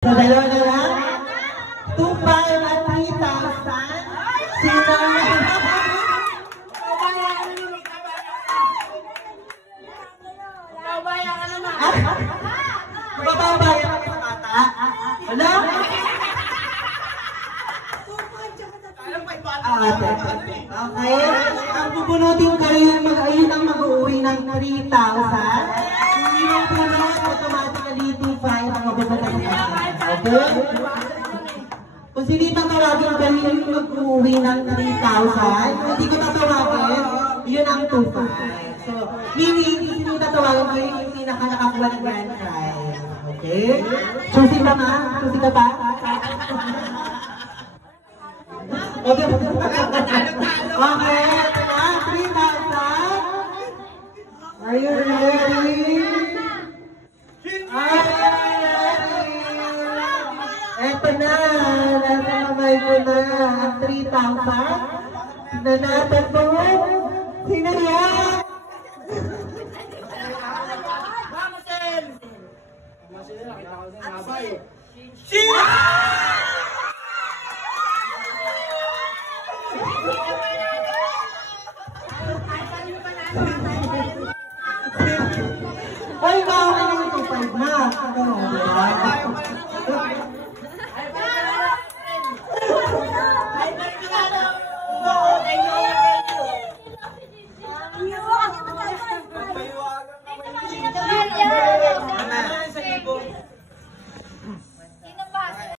So, dalawa na lang. 2,500 at 3,000. Sino? Babaya ka naman. Babaya ka naman, bata. Wala? Okay. Ang pupunutin kayo ayun ang mag-uwi ng 3,000. Hindi mo punot, automatically 2,500 ang mapupunta sa okay? Kung sino tatawagin kayo yung mag-uwi ng 3,000, kung hindi ko tatawagin, yun ang 2,500. So, meaning, kung sino tatawagin kayo yung pinaka-nakakuha ng grand prize. Okay? Susi ba nga? Susi ka pa? Okay. Okay. 3,000. Are you ready? Are you ready? Eto na. Nasa kamay ko na ang 3,000. Nanatan po. Sino yan? Ay, bakit naman ito 5 na?